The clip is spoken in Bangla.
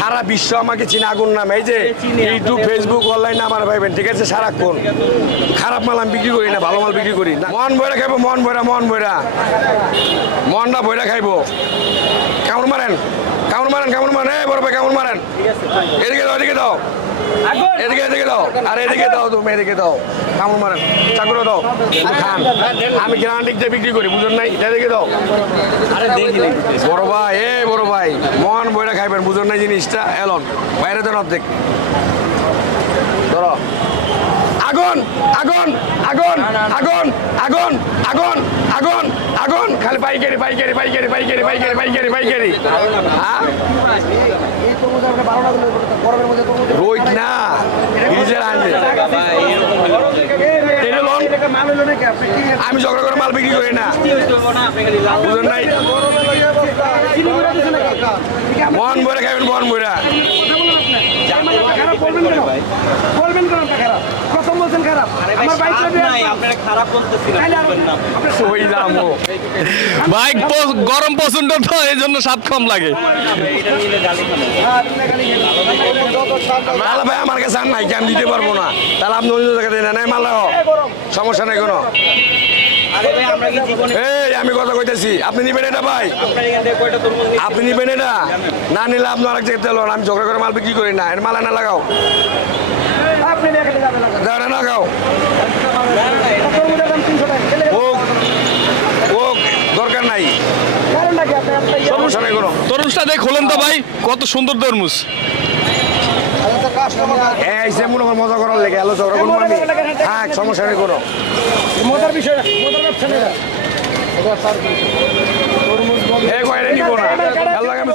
সারা বিশ্ব আমাকে চিনে আগুন নামে। এই যে ইউটিউব ফেসবুক অনলাইনে আমার ভাইবেন ঠিক আছে? সারাক্ষণ খারাপ মাল আমি বিক্রি করি না ভালো মাল বিক্রি করি না। মন বইরা খাইবো মন বইরা মন বইরা মনটা বইরা খাইবো। কেমন মারেন? কেমন মারেন কেমন মারেন? এই বড় ভাই কেমন মারেন? এদিকে দাও এদিকে দাও। এদিকে এদিকে দাও। আরে এদিকে দাও তুমি এদিকে দাও। কামড় মারেন? চাকরো দাও। খান আমি গ্রান্ডিক যে বিক্রি করি বুঝুন নাই? এদিকে দাও। বড় ভাই এ বড় ভাই মন বইটা খাইবেন বুঝুন নাই জিনিসটা? এলন বাইরে দেন অর্ধেক ধরো। আগুন আগুন আগুন আগুন আগুন আগুন আগুন। খালি পাইকারি পাইকারি পাইকারি পাইকারি পাইকারি পাইকারি পাইকারি। রোহিত না নিজের আনবে আমি ঝগড়া করে মাল বিক্রি করি না। বুঝুন নাই? মন বইরা খাবেন মন বইরা। খারাপ বলবেন কেন? বলবেন কেন? খারাপ। প্রথম বলছেন খারাপ। আমার বাইক আপনারা খারাপ বলতেছি না। বাইক গরম পছন্দ তো, এই জন্য কম লাগে। ভাই, আমার কাছে আর নাই আমি দিতে পারব না। তাহলে আপনি অন্য মাল সমস্যা নাই কোনো। ভাই আমি কথা কইতেছি, আপনি নিবেন এটা ভাই? আপনি নিবেন এটা? না নিলে আপনি আরেক জায়গায় আমি ঝগড়া করে মাল বিক্রি করি না, এর মাল না লাগাও। লাগাও। সমস্যা নাই কোনো তরমুজটা দেখ হলেন তো ভাই কত সুন্দর তরমুজ এই মনে হয় মজা করার লেগে এলো ঝগড়া করব আমি হ্যাঁ সমস্যা নেই কোনো মজার বিষয় মজার ব্যবসা নেই এটা। এই কয়টা